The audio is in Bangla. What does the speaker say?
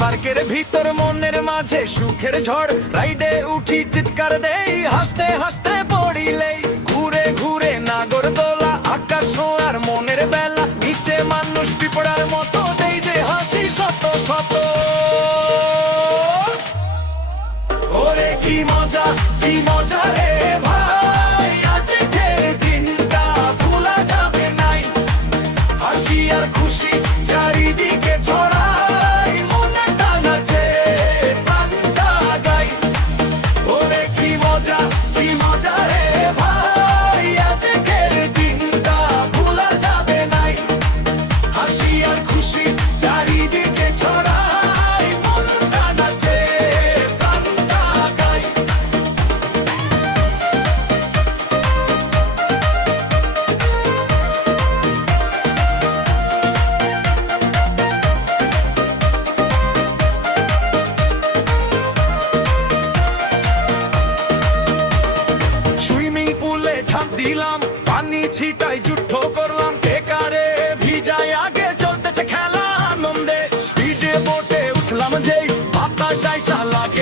পার্কের ভিতর মনের মাঝে সুখের ঝড়, রাইডে উঠি চিৎকার দেই, হাসতে হাসতে পড়িলেই ঘুরে ঘুরে নাগরদোলা, আকাশ আর মনের বেলা, নিচে মানুষ পিঁপড়ার মতো দেই যে হাসি শত শত। ওরে কি মজা রে ভাই, আজকের দিনটা ভোলা যাবে নাই, হাসি আর খুশি চারিদিকে ছড়াই, মনটা নাচে প্রাণটা গাই। ওরে কি মজা রে ভাই, আজকের দিনটা ভোলা যাবে নাই, হাসি আর খুশি চারিদিকে ছড়াই, মনটা নাচে প্রাণটা গাই। সুইমিং পুলে ঝাঁপ দিলাম, পানি ছিটাই যুদ্ধ করলাম, বেকারে ভিজায় আগে চলতেছে খেলা আনন্দে, স্পিডে বোটে উঠলাম যেই বাতাস আইসা লাগে